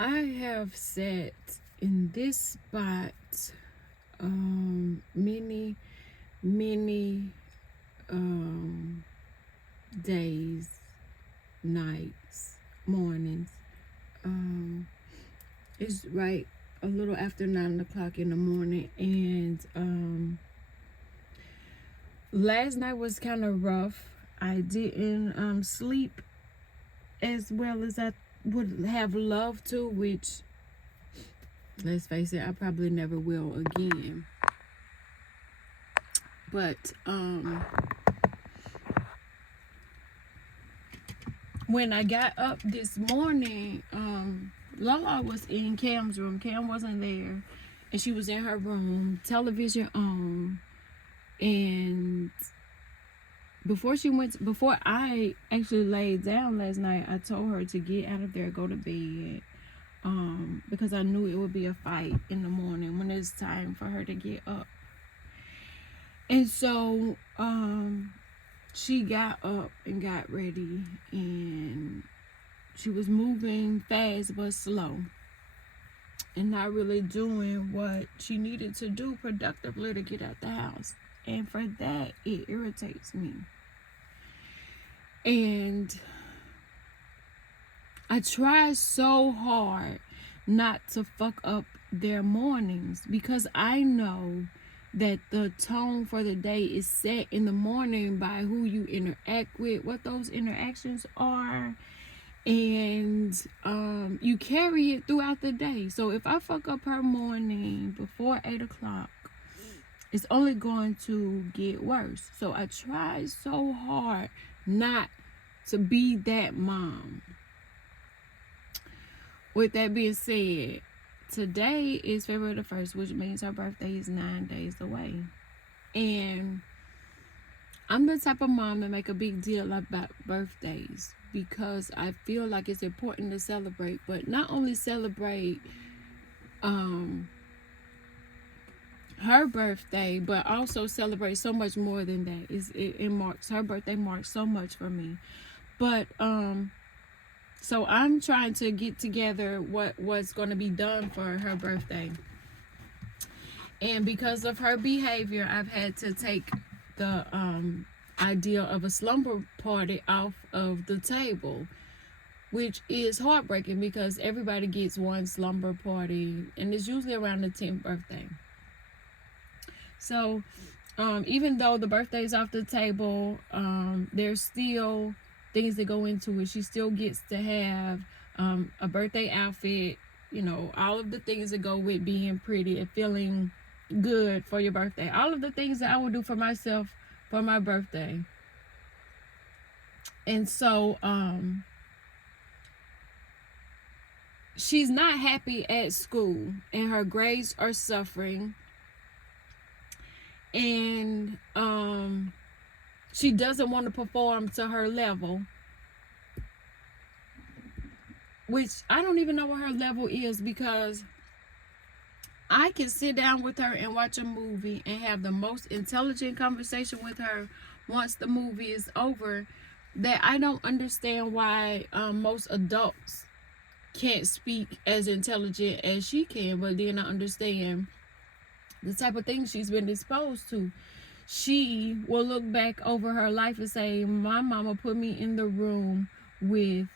I have sat in this spot many, many days, nights, mornings. Um, it's right a little after 9 o'clock in the morning, and last night was kind of rough. I didn't sleep as well as I would have loved to, which, let's face it, I probably never will again. But when I got up this morning, Lala was in Cam's room. Cam wasn't there, and she was in her room, television on. And before I actually laid down last night, I told her to get out of there, go to bed, because I knew it would be a fight in the morning when it's time for her to get up. And so she got up and got ready, and she was moving fast but slow and not really doing what she needed to do productively to get out the house. And for that, it irritates me. And I try so hard not to fuck up their mornings, because I know that the tone for the day is set in the morning by who you interact with, what those interactions are, and you carry it throughout the day. So if I fuck up her morning before 8 o'clock, it's only going to get worse. So I try so hard not to be that mom. With that being said, today is February the 1st, which means her birthday is 9 days away. And I'm the type of mom that make a big deal about birthdays, because I feel like it's important to celebrate, but not only celebrate her birthday, but also celebrate so much more than that. It marks, her birthday marks so much for me. But so I'm trying to get together what's going to be done for her birthday. And because of her behavior, I've had to take the idea of a slumber party off of the table, which is heartbreaking because everybody gets one slumber party, and it's usually around the 10th birthday. So even though the birthday's off the table, there's still things that go into it. She still gets to have a birthday outfit, all of the things that go with being pretty and feeling good for your birthday. All of the things that I would do for myself for my birthday. And so she's not happy at school, and her grades are suffering. And she doesn't want to perform to her level, which I don't even know what her level is, because I can sit down with her and watch a movie and have the most intelligent conversation with her once the movie is over, that I don't understand why most adults can't speak as intelligent as she can. But then I understand the type of things she's been exposed to. She will look back over her life and say, my mama put me in the room with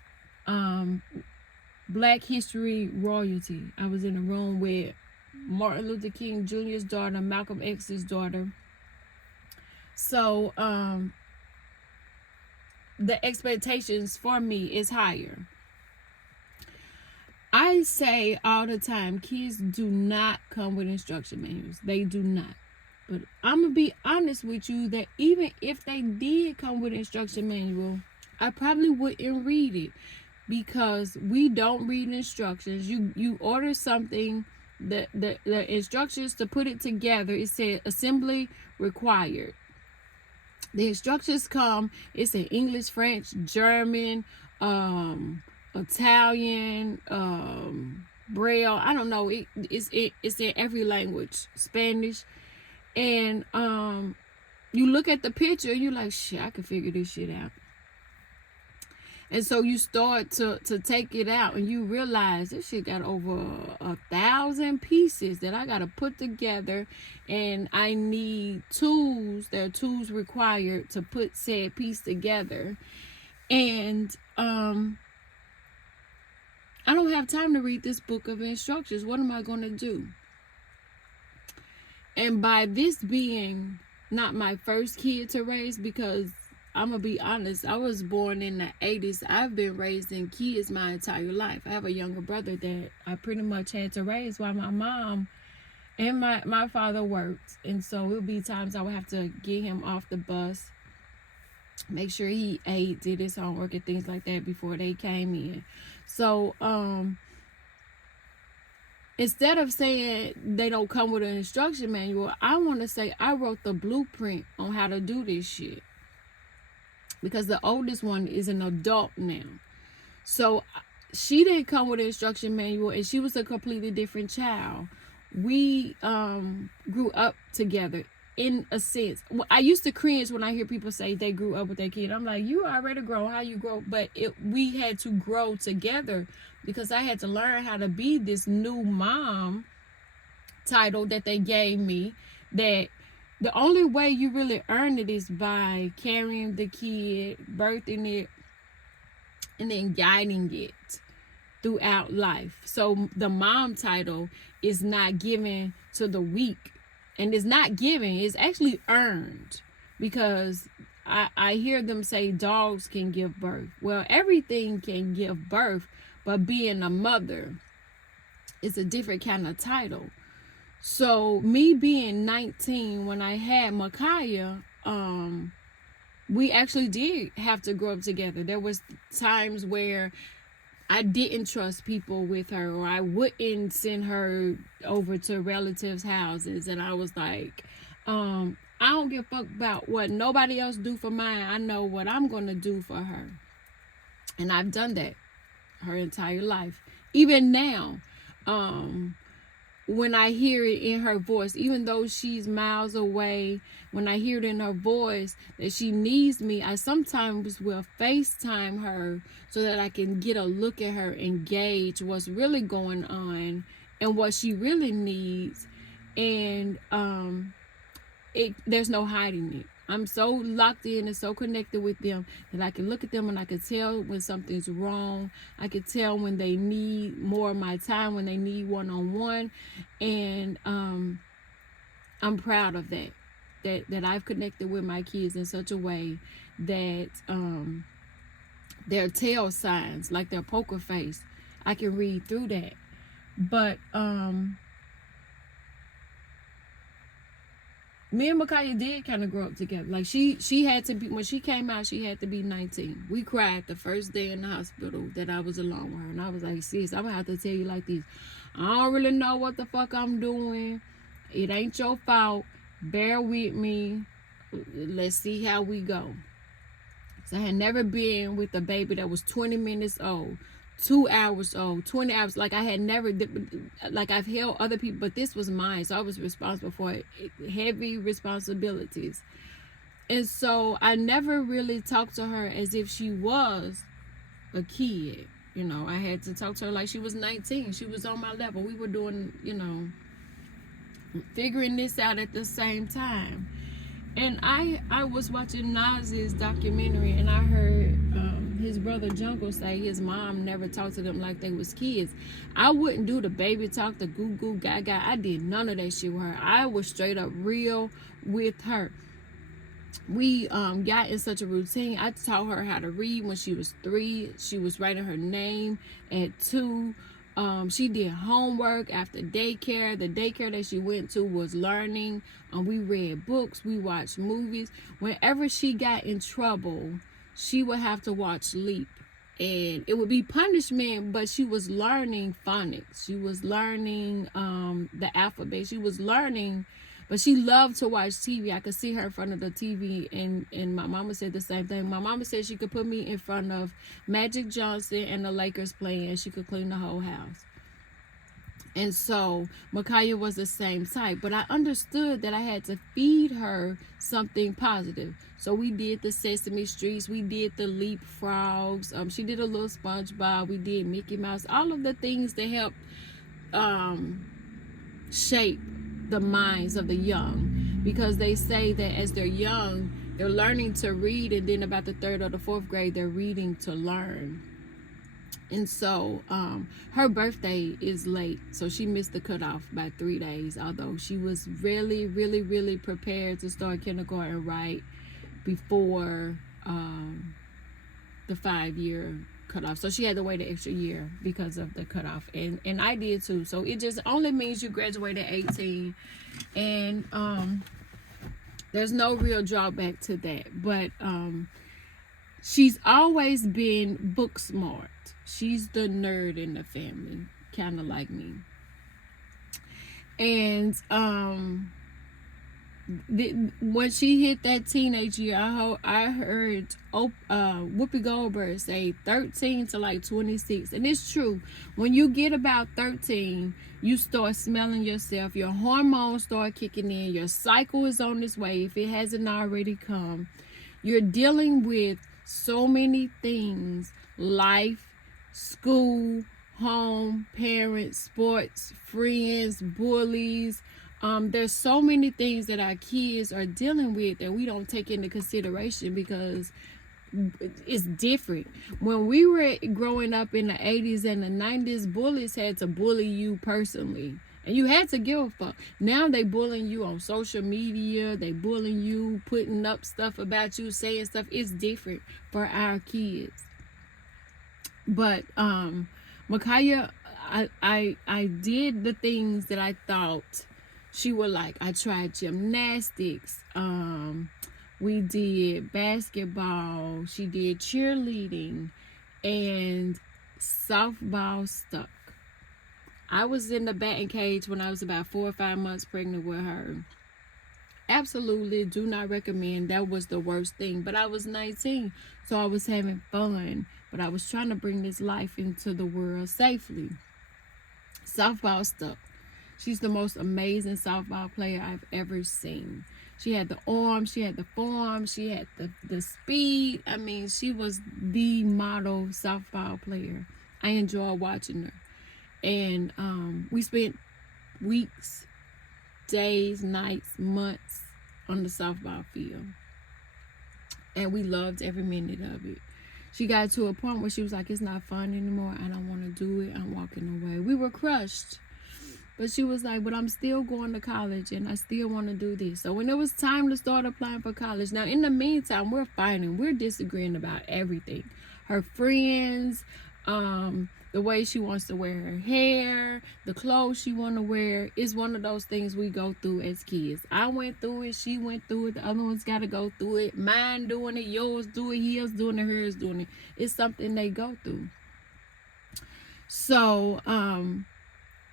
Black history royalty. I was in the room with Martin Luther King Jr.'s daughter, Malcolm X's daughter. So the expectations for me is higher. I say all the time, kids do not come with instruction manuals. They do not. But I'm going to be honest with you that even if they did come with instruction manual, I probably wouldn't read it, because we don't read instructions. You order something, the instructions to put it together, it said assembly required. The instructions come, it's in English, French, German, Italian, Braille. I don't know. It's in every language, Spanish. And you look at the picture, you're like, shit, I can figure this shit out. And so you start to take it out, and you realize this shit got over 1,000 pieces that I got to put together, and I need tools. There are tools required to put said piece together. And I don't have time to read this book of instructions. What am I going to do? And by this being not my first kid to raise, because I'm going to be honest, I was born in the 80s. I've been raising kids my entire life. I have a younger brother that I pretty much had to raise while my mom and my father worked. And so it would be times I would have to get him off the bus, make sure he ate, did his homework and things like that before they came in. So instead of saying they don't come with an instruction manual, I want to say I wrote the blueprint on how to do this shit. Because the oldest one is an adult now. So she didn't come with an instruction manual, and she was a completely different child. We grew up together in a sense. I used to cringe when I hear people say they grew up with their kid. I'm like, you already grown, how you grow? But we had to grow together, because I had to learn how to be this new mom title that they gave me, that the only way you really earn it is by carrying the kid, birthing it, and then guiding it throughout life. So the mom title is not given to the weak, and it's not given, it's actually earned, because I hear them say dogs can give birth. Well, everything can give birth, but being a mother is a different kind of title. So me being 19 when I had Micaiah, we actually did have to grow up together. There was times where I didn't trust people with her, or I wouldn't send her over to relatives' houses. And I was like, I don't give a fuck about what nobody else do for mine. I know what I'm going to do for her. And I've done that her entire life. Even now, when I hear it in her voice, even though she's miles away, when I hear it in her voice that she needs me, I sometimes will FaceTime her so that I can get a look at her and gauge what's really going on and what she really needs. And there's no hiding it. I'm so locked in and so connected with them that I can look at them and I can tell when something's wrong. I can tell when they need more of my time, when they need one-on-one. And I'm proud of that I've connected with my kids in such a way that their tail signs, like their poker face, I can read through that. But me and Micaiah did kind of grow up together. Like she had to be, when she came out, she had to be 19. We cried the first day in the hospital that I was alone with her. And I was like, sis, I'm going to have to tell you like this. I don't really know what the fuck I'm doing. It ain't your fault. Bear with me. Let's see how we go. So I had never been with a baby that was 20 minutes old, 2 hours old, 20 hours. Like I had never, like I've held other people, but this was mine. So I was responsible for heavy responsibilities. And so I never really talked to her as if she was a kid. You know, I had to talk to her like she was 19. She was on my level. We were doing, you know, figuring this out at the same time. And I was watching Nas's documentary, and I heard his brother Jungle say his mom never talked to them like they was kids. I wouldn't do the baby talk, the goo goo gaga. I did none of that shit with her. I was straight up real with her. We got in such a routine. I taught her how to read when she was 3. She was writing her name at 2. She did homework after daycare. The daycare that she went to was learning. We read books. We watched movies. Whenever she got in trouble, she would have to watch Leap. And it would be punishment, but she was learning phonics. She was learning the alphabet. She was learning, but she loved to watch TV. I could see her in front of the TV, and my mama said the same thing. My mama said she could put me in front of Magic Johnson and the Lakers playing, and she could clean the whole house. And so Micaiah was the same type, but I understood that I had to feed her something positive. So we did the Sesame Streets, we did the leapfrogs, she did a little SpongeBob, we did Mickey Mouse, all of the things that help um, shape the minds of the young, because they say that as they're young, they're learning to read, and then about the third or the fourth grade, they're reading to learn. And so her birthday is late, so she missed the cutoff by 3 days, although she was really, really, really prepared to start kindergarten right before the 5-year cutoff. So she had to wait an extra year because of the cutoff, and I did too. So it just only means you graduate at 18, and there's no real drawback to that. But she's always been book smart. She's the nerd in the family, kind of like me. And when she hit that teenage year, I heard Whoopi Goldberg say 13 to like 26, and it's true. When you get about 13, you start smelling yourself. Your hormones start kicking in. Your cycle is on its way if it hasn't already come. You're dealing with so many things: life, school, home, parents, sports, friends, bullies. There's so many things that our kids are dealing with that we don't take into consideration because it's different. When we were growing up in the 80s and the 90s, bullies had to bully you personally, and you had to give a fuck. Now they bullying you on social media. They bullying you, putting up stuff about you, saying stuff. It's different for our kids. But Micaiah, I did the things that I thought she would like. I tried gymnastics. We did basketball. She did cheerleading, and softball stuck. I was in the batting cage when I was about 4 or 5 months pregnant with her. Absolutely do not recommend. That was the worst thing. But I was 19, so I was having fun. But I was trying to bring this life into the world safely. Softball stuck. She's the most amazing softball player I've ever seen. She had the arm, she had the form, she had the speed. I mean, she was the model softball player. I enjoyed watching her. And we spent weeks, days, nights, months on the softball field. And we loved every minute of it. She got to a point where she was like, it's not fun anymore. I don't want to do it. I'm walking away. We were crushed. But she was like, but I'm still going to college and I still want to do this. So when it was time to start applying for college, now in the meantime, we're fighting. We're disagreeing about everything. Her friends, the way she wants to wear her hair, the clothes she want to wear. Is one of those things we go through as kids. I went through it. She went through it. The other ones got to go through it. Mine doing it. Yours doing it. His doing it. Hers doing it. It's something they go through. So,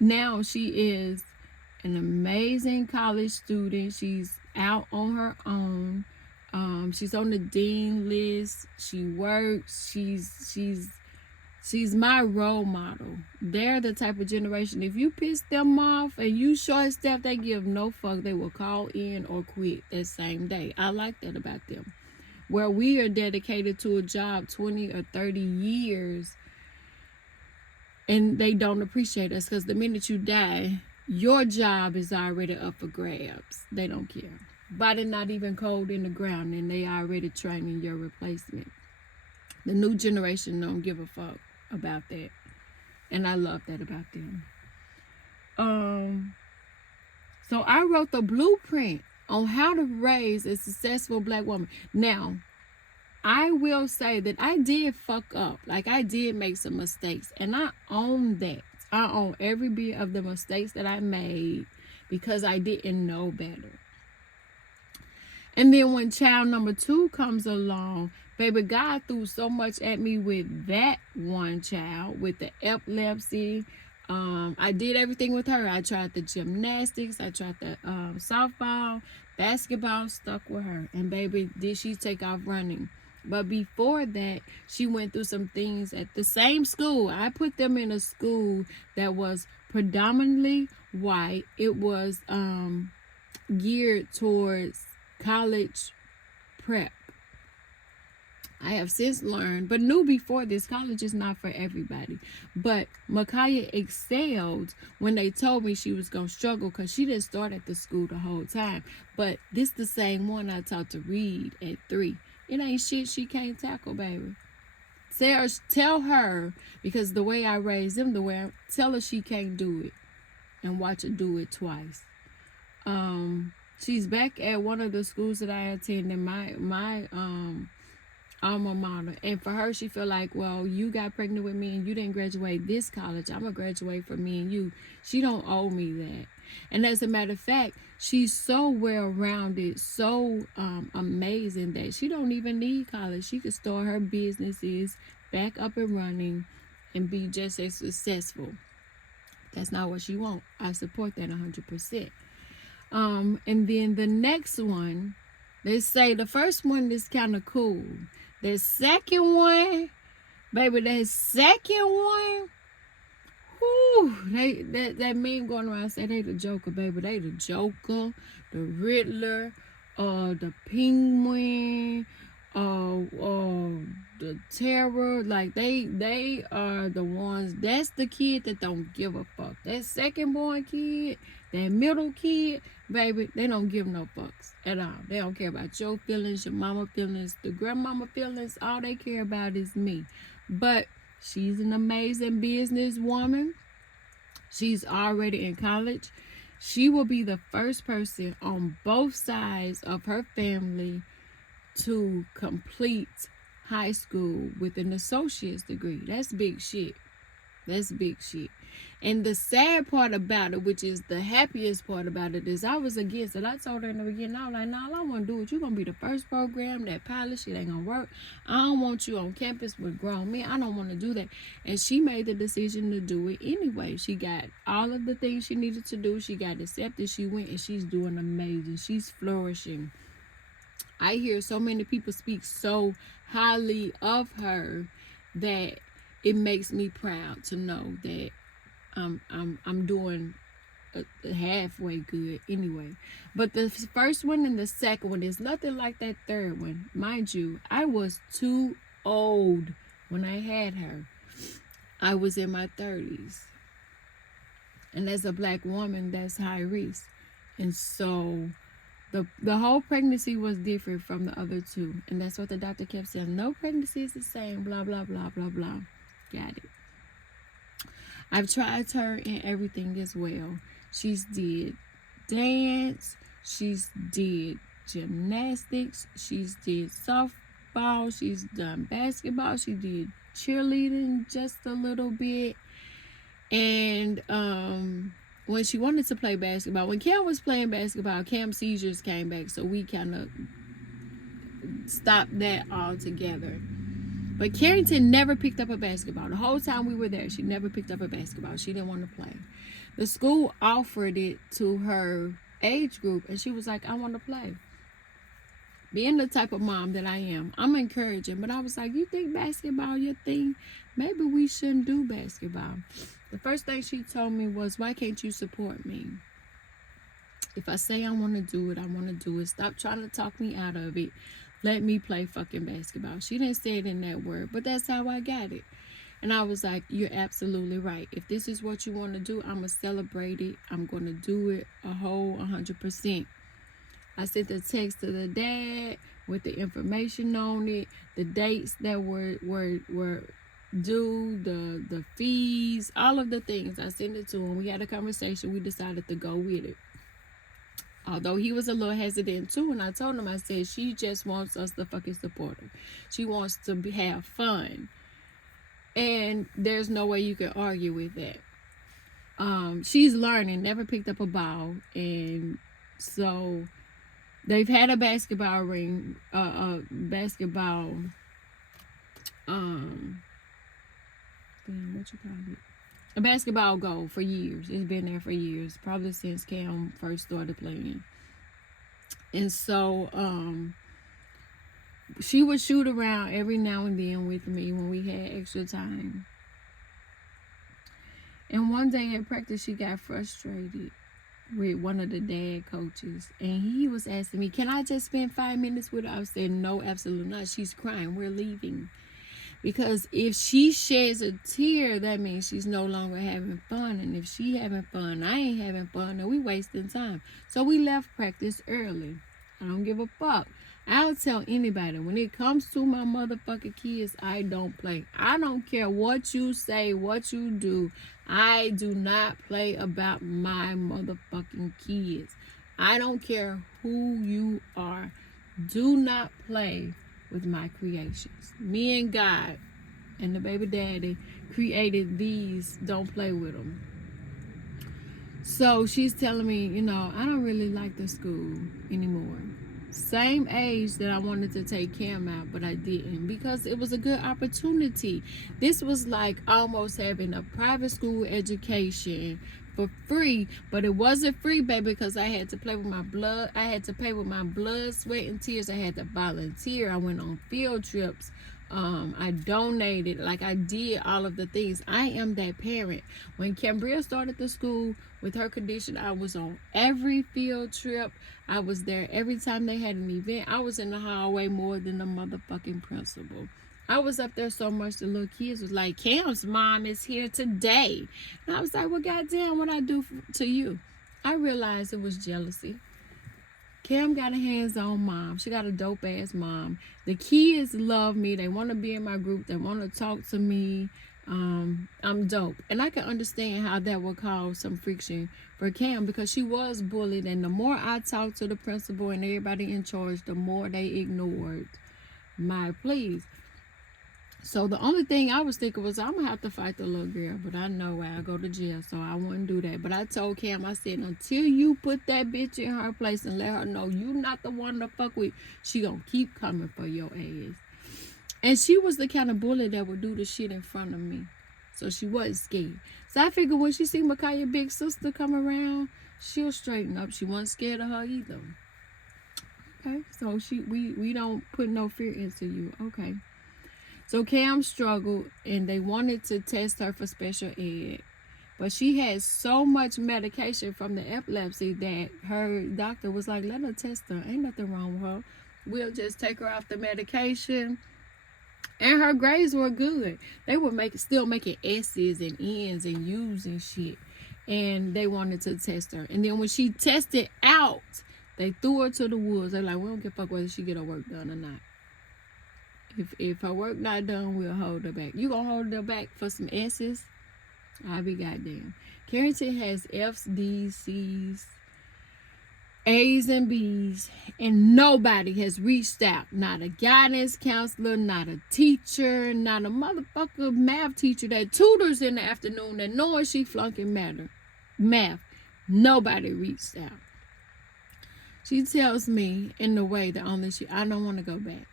now she is an amazing college student. She's out on her own. She's on the dean list. She works. She's my role model. They're the type of generation, if you piss them off and you short staff, they give no fuck. They will call in or quit that same day. I like that about them. Where we are dedicated to a job 20 or 30 years, and they don't appreciate us because the minute you die, your job is already up for grabs. They don't care. Body not even cold in the ground, and they already training your replacement. The new generation don't give a fuck about that, and I love that about them. So I wrote the blueprint on how to raise a successful Black woman. Now, I will say that I did fuck up. Like, I did make some mistakes, and I own that. I own every bit of the mistakes that I made because I didn't know better. And then when child number 2 comes along, baby, God threw so much at me with that one child, with the epilepsy. I did everything with her. I tried the gymnastics. I tried the softball, basketball, stuck with her. And baby, did she take off running. But before that, she went through some things at the same school. I put them in a school that was predominantly white. It was geared towards college prep. I have since learned, but knew before this, college is not for everybody. But Micaiah excelled when they told me she was going to struggle because she didn't start at the school the whole time. But this the same one I taught to read at 3. It ain't shit she can't tackle, baby. Tell her, because the way I raised them, tell her she can't do it and watch her do it twice. She's back at one of the schools that I attended, my alma mater, and for her, she feel like, well, you got pregnant with me and you didn't graduate this college, I'm gonna graduate for me and you. She don't owe me that. And as a matter of fact, she's so well-rounded, so amazing that she don't even need college. She could start her businesses back up and running and be just as successful. That's not what she wants. I support that 100%. And then the next one, they say the first one is kind of cool. The second one, baby, that second one, whoo, that meme going around say they the Joker, baby. They the Joker, the Riddler, the Penguin, the Terror. Like they are the ones. That's the kid that don't give a fuck. That second born kid, that middle kid, baby, they don't give no fucks at all. They don't care about your feelings, your mama feelings, the grandmama feelings. All they care about is me. But she's an amazing businesswoman. She's already in college. She will be the first person on both sides of her family to complete high school with an associate's degree. That's big shit. That's big shit. And the sad part about it, which is the happiest part about it, is I was against it. I told her in the beginning, I was like, no, all I want to do is you're going to be the first program. That pilot shit ain't going to work. I don't want you on campus with grown men. I don't want to do that. And she made the decision to do it anyway. She got all of the things she needed to do. She got accepted. She went and she's doing amazing. She's flourishing. I hear so many people speak so highly of her that it makes me proud to know that I'm doing halfway good anyway. But the first one and the second one is nothing like that third one. Mind you, I was too old when I had her. I was in my 30s. And as a black woman, that's high risk. And so the whole pregnancy was different from the other two. And that's what the doctor kept saying. No pregnancy is the same, blah, blah, blah, blah, blah. Got it. I've tried her in everything as well. She's did dance. She's did gymnastics. She's did softball. She's done basketball. She did cheerleading just a little bit. And when she wanted to play basketball, when Cam was playing basketball, Cam's seizures came back. So we kind of stopped that altogether. But Carrington never picked up a basketball. The whole time we were there, she never picked up a basketball. She didn't want to play. The school offered it to her age group, and she was like, I want to play. Being the type of mom that I am, I'm encouraging. But I was like, you think basketball your thing? Maybe we shouldn't do basketball. The first thing she told me was, why can't you support me? If I say I want to do it, I want to do it. Stop trying to talk me out of it. Let me play fucking basketball. She didn't say it in that word, but that's how I got it. And I was like, you're absolutely right. If this is what you want to do, I'm going to celebrate it. I'm going to do it a whole 100%. I sent the text to the dad with the information on it, the dates that were due, the fees, all of the things. I sent it to him. We had a conversation. We decided to go with it. Although he was a little hesitant too, and I told him, I said, she just wants us to fucking support her. She wants to have fun. And there's no way you can argue with that. She's learning, never picked up a ball. And so they've had a basketball ring, what you call it? A basketball goal for years. It's been there for years, probably since Cam first started playing. And so she would shoot around every now and then with me when we had extra time. And one day at practice, she got frustrated with one of the dad coaches, and he was asking me, can I just spend 5 minutes with her? I said, no, absolutely not. She's crying. We're leaving. Because if she sheds a tear, that means she's no longer having fun. And if she having fun, I ain't having fun, and we wasting time. So we left practice early. I don't give a fuck. I'll tell anybody, when it comes to my motherfucking kids, I don't play. I don't care what you say, what you do. I do not play about my motherfucking kids. I don't care who you are. Do not play with my creations. Me and God and the baby daddy created these. Don't play with them. So she's telling me, I don't really like the school anymore. Same age that I wanted to take Cam out, but I didn't, because it was a good opportunity. This was like almost having a private school education for free, but it wasn't free, baby, because I had to play with my blood. I had to pay with my blood, sweat, and tears. I had to volunteer. I went on field trips. I donated, like I did all of the things. I am that parent. When Cambria started the school with her condition, I was on every field trip. I was there every time they had an event. I was in the hallway more than the motherfucking principal. I was up there so much the little kids was like, Cam's mom is here today. And I was like, well, goddamn, what I do to you? I realized it was jealousy. Cam got a hands-on mom. She got a dope-ass mom. The kids love me. They want to be in my group. They want to talk to me. I'm dope. And I can understand how that would cause some friction for Cam, because she was bullied. And the more I talked to the principal and everybody in charge, the more they ignored my pleas. So the only thing I was thinking was, I'm going to have to fight the little girl, but I know I'll go to jail, so I wouldn't do that. But I told Cam, I said, until you put that bitch in her place and let her know you not the one to fuck with, she going to keep coming for your ass. And she was the kind of bully that would do the shit in front of me, so she wasn't scared. So I figured when she see Micaiah's big sister come around, she'll straighten up. She wasn't scared of her either. Okay, so we don't put no fear into you. Okay. So Cam struggled, and they wanted to test her for special ed. But she had so much medication from the epilepsy that her doctor was like, let her test her. Ain't nothing wrong with her. We'll just take her off the medication. And her grades were good. They were still making S's and N's and U's and shit. And they wanted to test her. And then when she tested out, they threw her to the wolves. They're like, we don't give a fuck whether she get her work done or not. If her work not done, we'll hold her back. You gonna hold her back for some S's? I'll be goddamn. Carrington has F's, D's, C's, A's, and B's, and nobody has reached out. Not a guidance counselor, not a teacher, not a motherfucker math teacher that tutors in the afternoon that knows she flunking math. Nobody reached out. She tells me in the way that only I don't want to go back.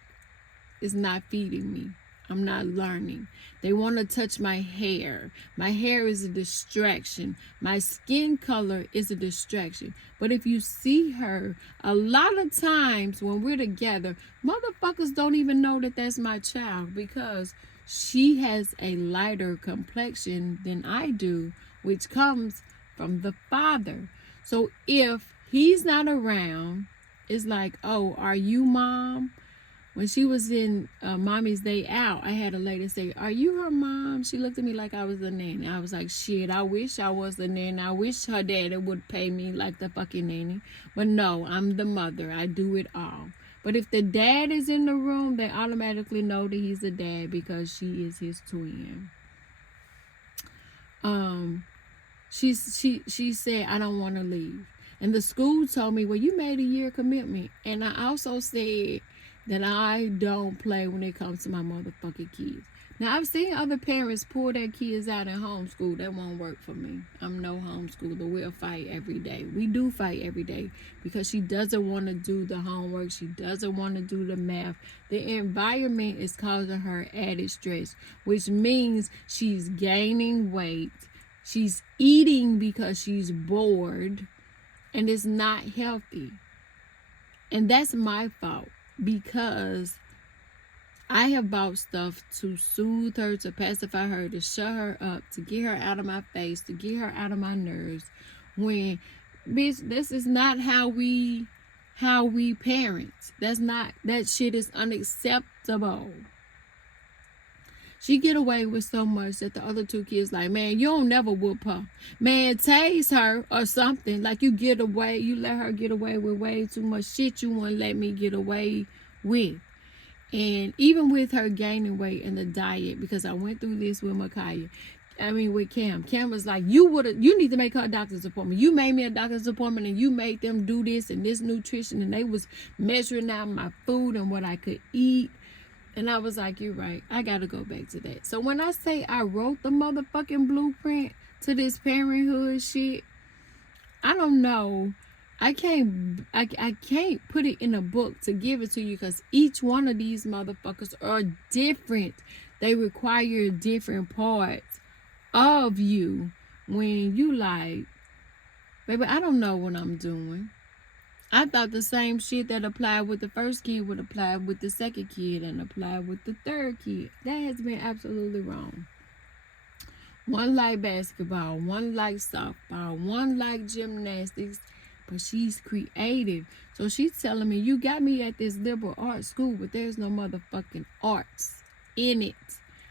It's not feeding me. I'm not learning. They want to touch my hair. My hair is a distraction. My skin color is a distraction. But if you see her, a lot of times when we're together, motherfuckers don't even know that that's my child, because she has a lighter complexion than I do, which comes from the father. So if he's not around, it's like, oh, are you mom? When she was in Mommy's Day Out, I had a lady say, are you her mom? She looked at me like I was the nanny. I was like, shit, I wish I was the nanny. I wish her daddy would pay me like the fucking nanny. But no, I'm the mother. I do it all. But if the dad is in the room, they automatically know that he's the dad, because she is his twin. She said, I don't want to leave. And the school told me, well, you made a year commitment. And I also said that I don't play when it comes to my motherfucking kids. Now, I've seen other parents pull their kids out in homeschool. That won't work for me. I'm no homeschooler. We'll fight every day. We do fight every day, because she doesn't want to do the homework. She doesn't want to do the math. The environment is causing her added stress, which means she's gaining weight. She's eating because she's bored, and it's not healthy. And that's my fault, because I have bought stuff to soothe her, to pacify her, to shut her up, to get her out of my face, to get her out of my nerves. When, bitch, this is not how we parent. That shit is unacceptable. She get away with so much that the other two kids like, man, you don't never whoop her. Man, tase her or something. Like you let her get away with way too much shit you wouldn't let me get away with. And even with her gaining weight and the diet, because I went through this with with Cam. Cam was like, you need to make her a doctor's appointment. You made me a doctor's appointment and you made them do this and this nutrition, and they was measuring out my food and what I could eat. And I was like, you're right. I got to go back to that. So when I say I wrote the motherfucking blueprint to this parenthood shit, I don't know. I can't put it in a book to give it to you, because each one of these motherfuckers are different. They require different parts of you. When you like, baby, I don't know what I'm doing. I thought the same shit that applied with the first kid would apply with the second kid and apply with the third kid. That has been absolutely wrong. One like basketball, one like softball, one like gymnastics, but she's creative. So she's telling me, you got me at this liberal arts school, but there's no motherfucking arts in it.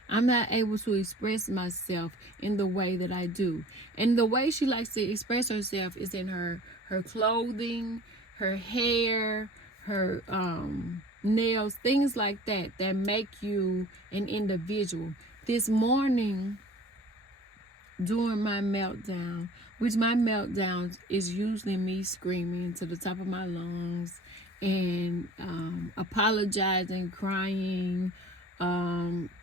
I'm not able to express myself in the way that I do. And the way she likes to express herself is in her clothing, her hair, her nails, things like that make you an individual. This morning, during my meltdown, which my meltdowns is usually me screaming to the top of my lungs and apologizing, crying,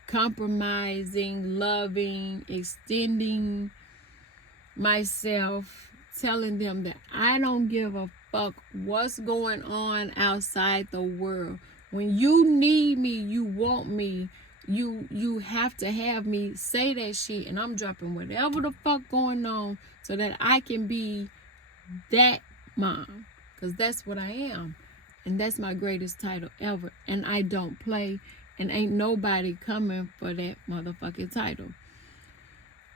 compromising, loving, extending myself, telling them that I don't give a fuck what's going on outside the world. When you need me, you want me, you have to have me. Say that shit, and I'm dropping whatever the fuck going on so that I can be that mom, because that's what I am, and that's my greatest title ever, and I don't play, and ain't nobody coming for that motherfucking title.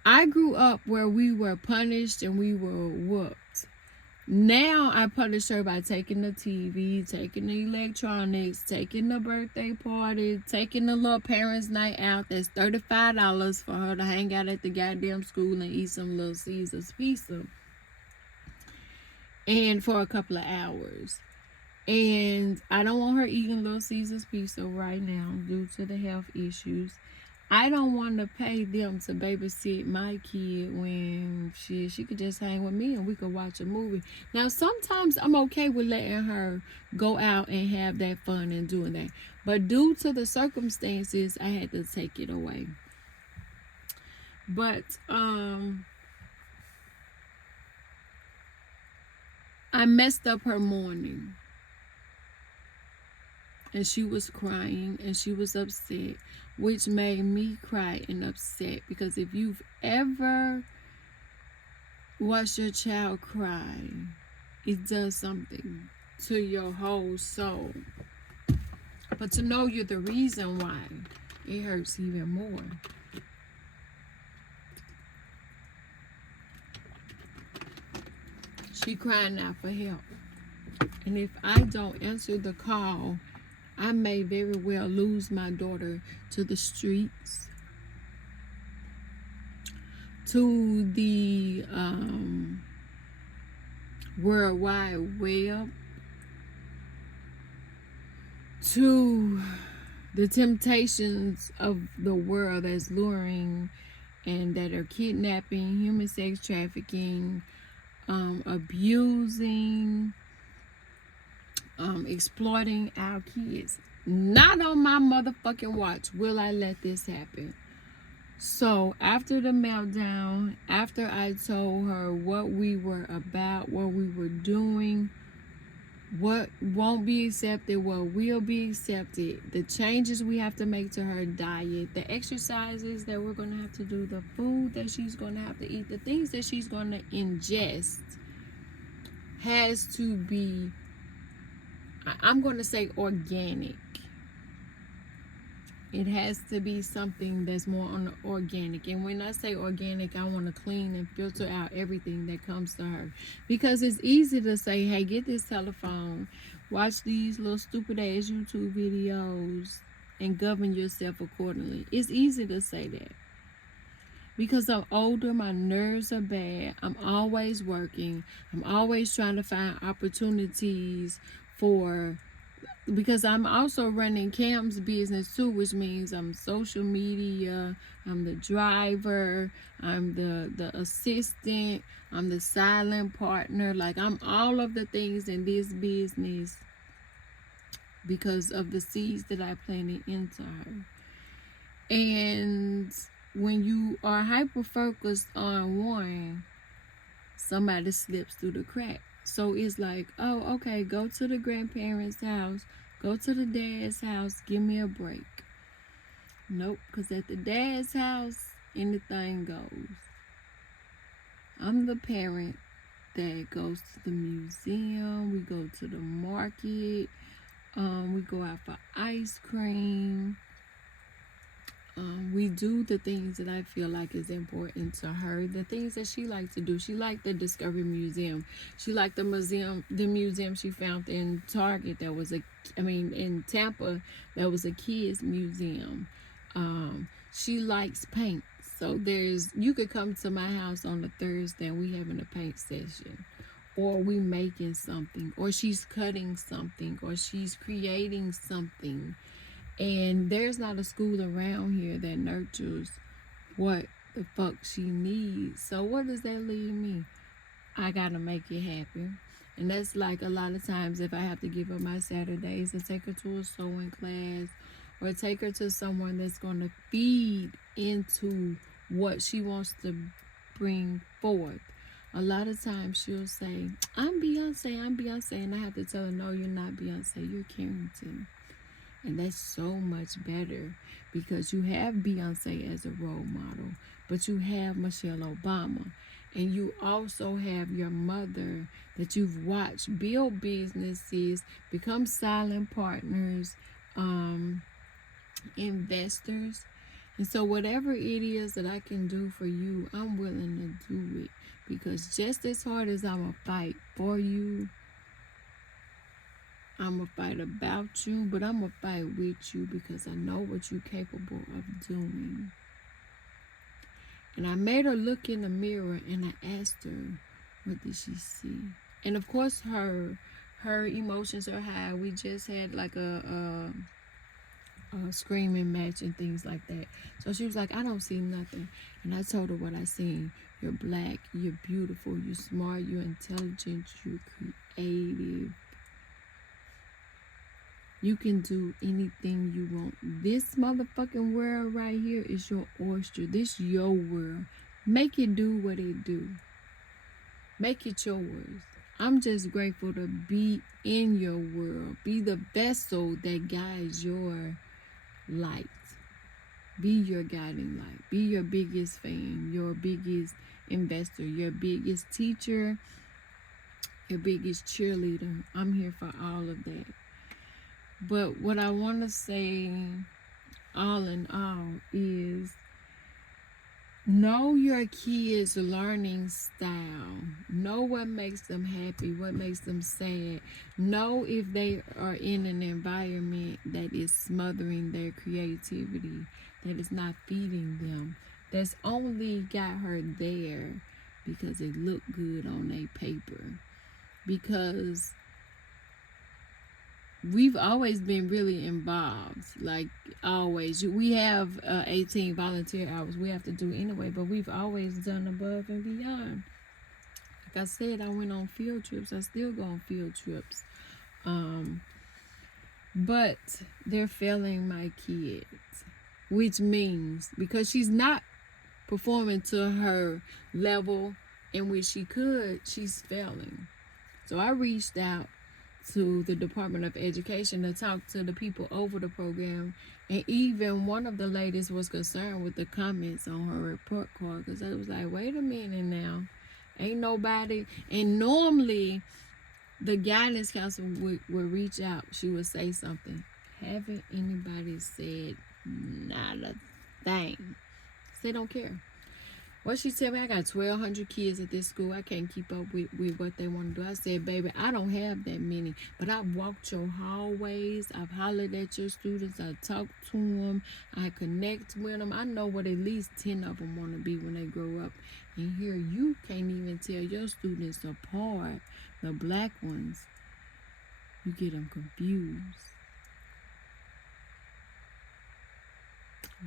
I grew up where we were punished and we were whooped. Now I punish her by taking the TV, taking the electronics, taking the birthday party, taking the little parents' night out. That's $35 for her to hang out at the goddamn school and eat some Little Caesars pizza. And for a couple of hours. And I don't want her eating Little Caesars pizza right now due to the health issues. I don't want to pay them to babysit my kid when she could just hang with me and we could watch a movie. Now, sometimes I'm okay with letting her go out and have that fun and doing that. But due to the circumstances, I had to take it away. But I messed up her morning. And she was crying and she was upset, which made me cry and upset, because if you've ever watched your child cry, it does something to your whole soul. But to know you're the reason why, it hurts even more. She crying out for help. And if I don't answer the call, I may very well lose my daughter to the streets, to the World Wide Web, to the temptations of the world that's luring and that are kidnapping, human sex trafficking, abusing, exploiting our kids. Not on my motherfucking watch will I let this happen. So after the meltdown, after I told her what we were about, what we were doing, what won't be accepted, what will be accepted, the changes we have to make to her diet, the exercises that we're going to have to do, the food that she's going to have to eat, the things that she's going to ingest has to be, I'm going to say, organic. It has to be something that's more on the organic. And when I say organic, I want to clean and filter out everything that comes to her. Because it's easy to say, hey, get this telephone, watch these little stupid ass YouTube videos, and govern yourself accordingly. It's easy to say that. Because I'm older, my nerves are bad. I'm always working. I'm always trying to find opportunities for, because I'm also running Cam's business too, which means I'm social media, I'm the driver, I'm the assistant, I'm the silent partner. Like, I'm all of the things in this business because of the seeds that I planted into her. And when you are hyper focused on one, somebody slips through the crack. So it's like, oh, okay, go to the grandparents' house, go to the dad's house, give me a break. Nope, because at the dad's house, anything goes. I'm the parent that goes to the museum, we go to the market, we go out for ice cream. We do the things that I feel like is important to her, the things that she likes to do. She liked the Discovery Museum. She liked the museum she found in Target in Tampa, that was a kids museum. She likes paint. So you could come to my house on a Thursday and we having a paint session. Or we making something, or she's cutting something, or she's creating something. And there's not a school around here that nurtures what the fuck she needs. So what does that leave me? I gotta make it happen. And that's like a lot of times if I have to give up my Saturdays and take her to a sewing class or take her to someone that's going to feed into what she wants to bring forth. A lot of times she'll say, I'm Beyonce. And I have to tell her, no, you're not Beyonce, you're Carrington. And that's so much better because you have Beyonce as a role model, but you have Michelle Obama. And you also have your mother that you've watched build businesses, become silent partners, investors. And so whatever it is that I can do for you, I'm willing to do it. Because just as hard as I'm going to fight for you, I'm going to fight about you, but I'm going to fight with you because I know what you're capable of doing. And I made her look in the mirror and I asked her, what did she see? And of course, her emotions are high. We just had like a screaming match and things like that. So she was like, I don't see nothing. And I told her what I seen. You're black, you're beautiful, you're smart, you're intelligent, you're creative. You can do anything you want. This motherfucking world right here is your oyster. This your world. Make it do what it do. Make it yours. I'm just grateful to be in your world. Be the vessel that guides your light. Be your guiding light. Be your biggest fan, your biggest investor, your biggest teacher, your biggest cheerleader. I'm here for all of that. But what I want to say, all in all, is know your kids' learning style. Know what makes them happy, what makes them sad. Know if they are in an environment that is smothering their creativity, that is not feeding them, that's only got her there because it looked good on their paper. Because we've always been really involved, like always. We have 18 volunteer hours we have to do anyway, but we've always done above and beyond. Like I said, I went on field trips. I still go on field trips. But they're failing my kids, which means because she's not performing to her level in which she could, she's failing. So I reached out to the Department of Education to talk to the people over the program, and even one of the ladies was concerned with the comments on her report card, because I was like, wait a minute now, ain't nobody. And normally the guidance counselor would reach out, she would say something. Haven't anybody said Not a thing. They don't care. What she said, me, I got 1,200 kids at this school. I can't keep up with what they want to do. I said, baby, I don't have that many. But I've walked your hallways. I've hollered at your students. I talked to them. I connect with them. I know what at least 10 of them want to be when they grow up. And here you can't even tell your students apart. The black ones, you get them confused.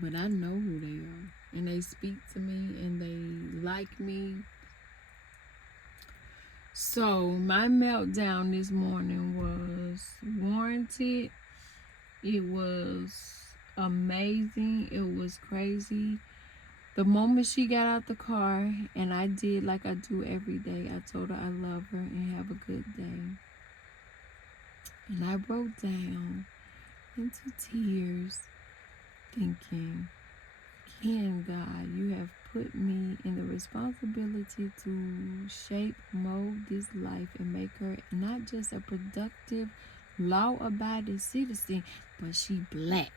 But I know who they are. And they speak to me and they like me. So my meltdown this morning was warranted. It was amazing. It was crazy. The moment she got out the car, and I did like I do every day, I told her I love her and have a good day. And I broke down into tears thinking, again, God, you have put me in the responsibility to shape, mold this life and make her not just a productive, law-abiding citizen, but she black.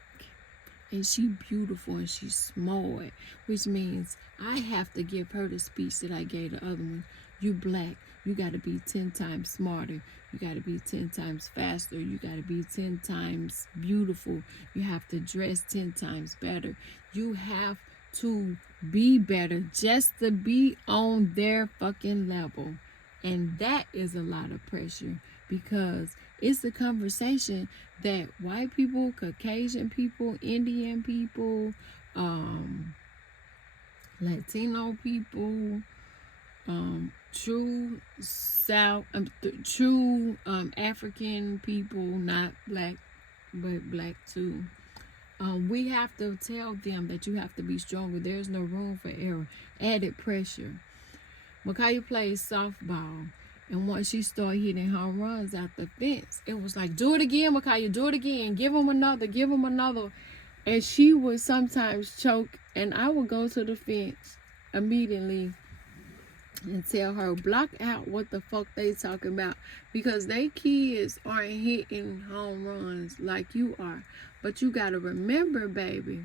And she beautiful and she's smart, which means I have to give her the speech that I gave the other one. You black, you got to be 10 times smarter. You got to be 10 times faster. You got to be 10 times beautiful. You have to dress 10 times better. You have to be better just to be on their fucking level. And that is a lot of pressure because it's the conversation that white people, Caucasian people, Indian people, Latino people, true African people, not black, but black too. We have to tell them that you have to be stronger. There's no room for error. Added pressure. Micaiah plays softball, and once she started hitting home runs out the fence, it was like, do it again, Micaiah, do it again. Give him another. And she would sometimes choke, and I would go to the fence immediately and tell her, block out what the fuck they talking about, because they kids aren't hitting home runs like you are. But you gotta remember, baby,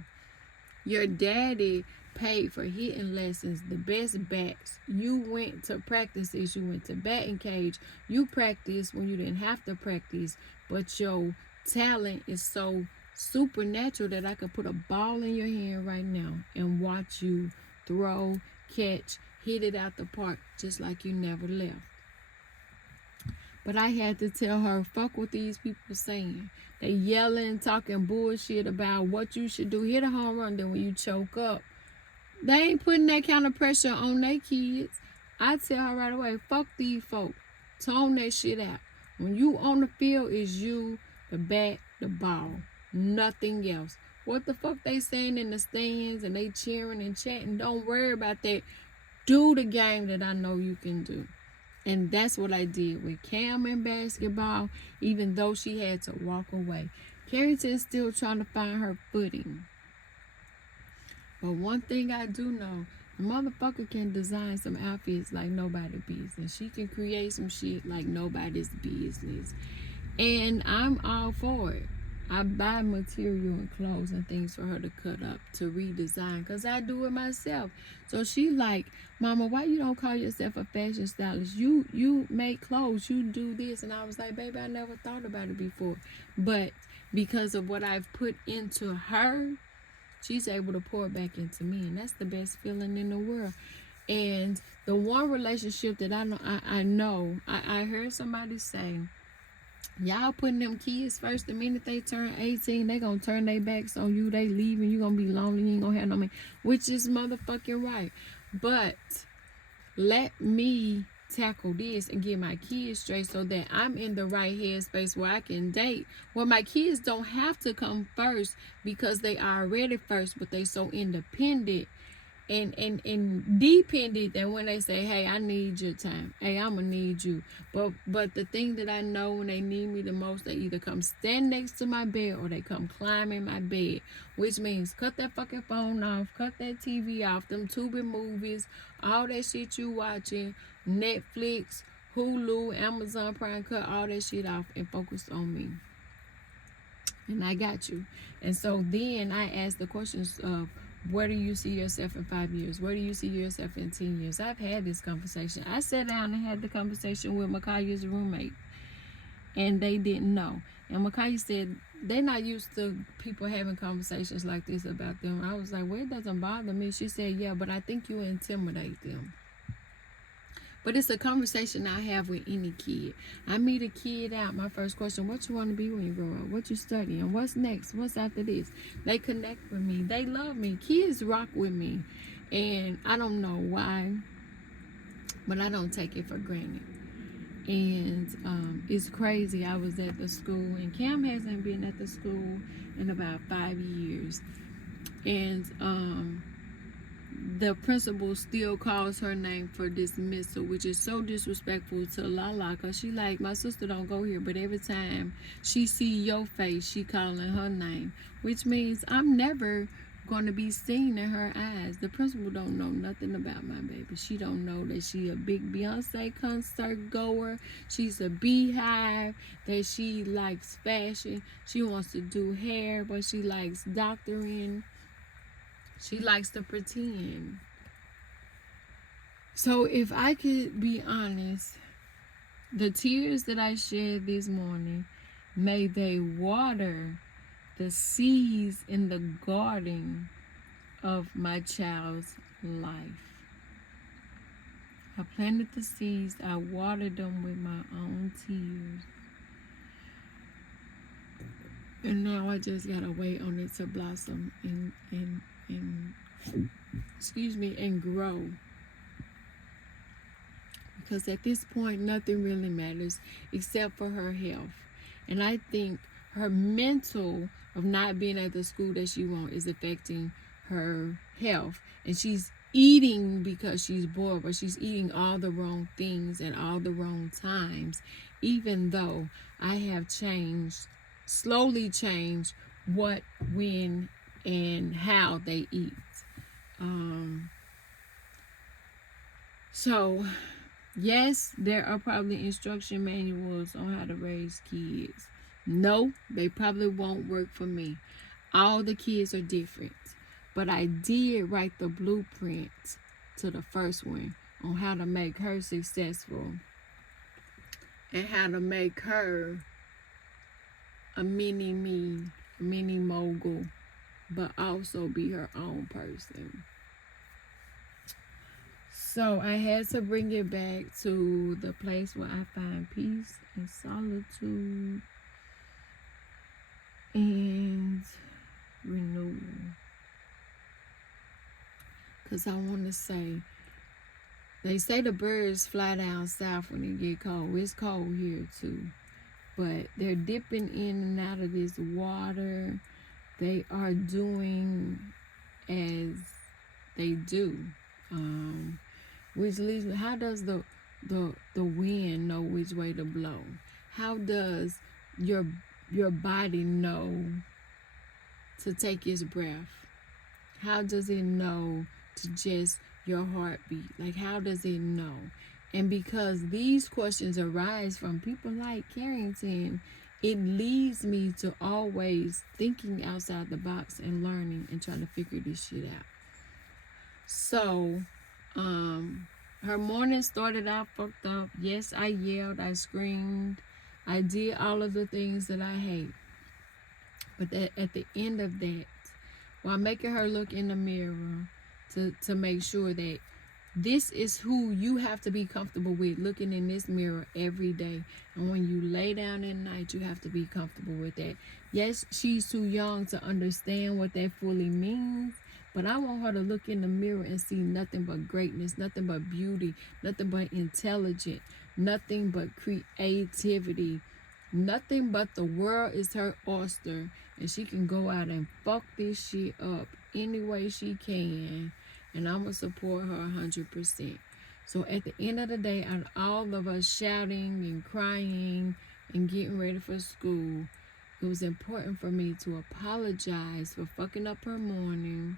your daddy paid for hitting lessons, the best bats. You went to practices, you went to batting cage. You practiced when you didn't have to practice, but your talent is so supernatural that I could put a ball in your hand right now and watch you throw, catch, hit it out the park just like you never left. But I had to tell her, fuck what these people saying. They yelling, talking bullshit about what you should do. Hit a home run, then when you choke up. They ain't putting that kind of pressure on their kids. I tell her right away, fuck these folks. Tone that shit out. When you on the field, is you, the bat, the ball. Nothing else. What the fuck they saying in the stands and they cheering and chatting? Don't worry about that. Do the game that I know you can do. And that's what I did with Cam in basketball, even though she had to walk away. Carrington's still trying to find her footing. But one thing I do know, the motherfucker can design some outfits like nobody's business. She can create some shit like nobody's business. And I'm all for it. I buy material and clothes and things for her to cut up, to redesign, because I do it myself. So she like, Mama, why you don't call yourself a fashion stylist? You make clothes, you do this. And I was like, baby, I never thought about it before. But because of what I've put into her, she's able to pour back into me. And that's the best feeling in the world. And the one relationship that I heard somebody say, y'all putting them kids first. The minute they turn 18, they gonna turn their backs on you. They leaving. You gonna be lonely. You ain't gonna have no man. Which is motherfucking right. But let me tackle this and get my kids straight so that I'm in the right headspace where I can date. Well, my kids don't have to come first because they are already first, but they so independent and dependent that when they say, hey, I need your time, hey, I'm gonna need you, but the thing that I know, when they need me the most, they either come stand next to my bed or they come climb in my bed, which means cut that fucking phone off, cut that TV off, them tubing movies, all that shit you watching, Netflix, Hulu, Amazon Prime, cut all that shit off and focus on me. and I got you. And so then I asked the questions of, where do you see yourself in 5 years? Where do you see yourself in 10 years? I've had this conversation. I sat down and had the conversation with Makaya's roommate, and they didn't know. And Makaya said they're not used to people having conversations like this about them. I was like, well, it doesn't bother me. She said, yeah, but I think you intimidate them. But it's a conversation I have with any kid. I meet a kid out, my first question, what you want to be when you grow up? What you studying? What's next? What's after this? They connect with me. They love me. Kids rock with me. And I don't know why, but I don't take it for granted. And it's crazy. I was at the school, and Cam hasn't been at the school in about 5 years. And the principal still calls her name for dismissal, which is so disrespectful to Lala, because she like, my sister don't go here, but every time she see your face, she calling her name, which means I'm never going to be seen in her eyes. The principal don't know nothing about my baby. She don't know that she a big Beyonce concert goer. She's a beehive, that she likes fashion. She wants to do hair, but she likes doctoring. She likes to pretend. So if I could be honest, the tears that I shed this morning, may they water the seeds in the garden of my child's life. I planted the seeds. I watered them with my own tears. And now I just gotta wait on it to blossom and and grow. Because at this point, nothing really matters except for her health. And I think her mental of not being at the school that she wants is affecting her health. And she's eating because she's bored, but she's eating all the wrong things at all the wrong times, even though I have slowly changed what, when, and how they eat. So yes, there are probably instruction manuals on how to raise kids. No, they probably won't work for me. All the kids are different. But I did write the blueprint to the first one on how to make her successful and how to make her a mini me, a mini mogul, but also be her own person. So I had to bring it back to the place where I find peace and solitude and renewal. Because I want to say, they say the birds fly down south when it get cold. It's cold here too. But they're dipping in and out of this water. They are doing as they do. Which leads me, how does the wind know which way to blow? How does your body know to take its breath? How does it know to just your heartbeat? Like, how does it know? And because these questions arise from people like Carrington, it leads me to always thinking outside the box and learning and trying to figure this shit out. So, her morning started out fucked up. Yes, I yelled, I screamed, I did all of the things that I hate. But at the end of that, while making her look in the mirror to make sure that this is who you have to be comfortable with, looking in this mirror every day. And when you lay down at night, you have to be comfortable with that. Yes, she's too young to understand what that fully means, but I want her to look in the mirror and see nothing but greatness, nothing but beauty, nothing but intelligence, nothing but creativity, nothing but the world is her oyster, and she can go out and fuck this shit up any way she can. And I'm going to support her 100%. So at the end of the day, out of all of us shouting and crying and getting ready for school, it was important for me to apologize for fucking up her morning,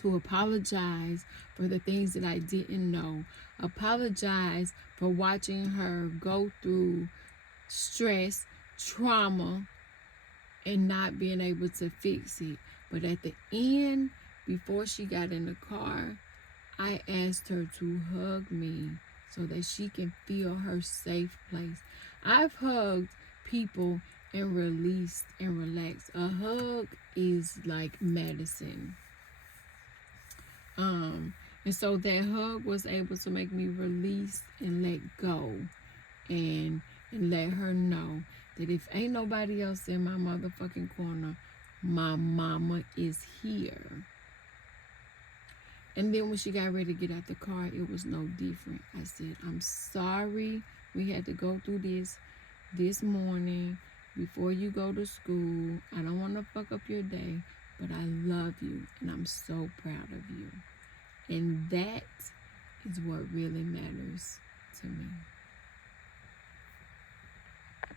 to apologize for the things that I didn't know, apologize for watching her go through stress, trauma, and not being able to fix it. But at the end, before she got in the car, I asked her to hug me so that she can feel her safe place. I've hugged people and released and relaxed. A hug is like medicine. And so that hug was able to make me release and let go, and let her know that if ain't nobody else in my motherfucking corner, my mama is here. And then when she got ready to get out the car, it was no different. I said, I'm sorry we had to go through this morning before you go to school. I don't want to fuck up your day, but I love you and I'm so proud of you. And that is what really matters to me.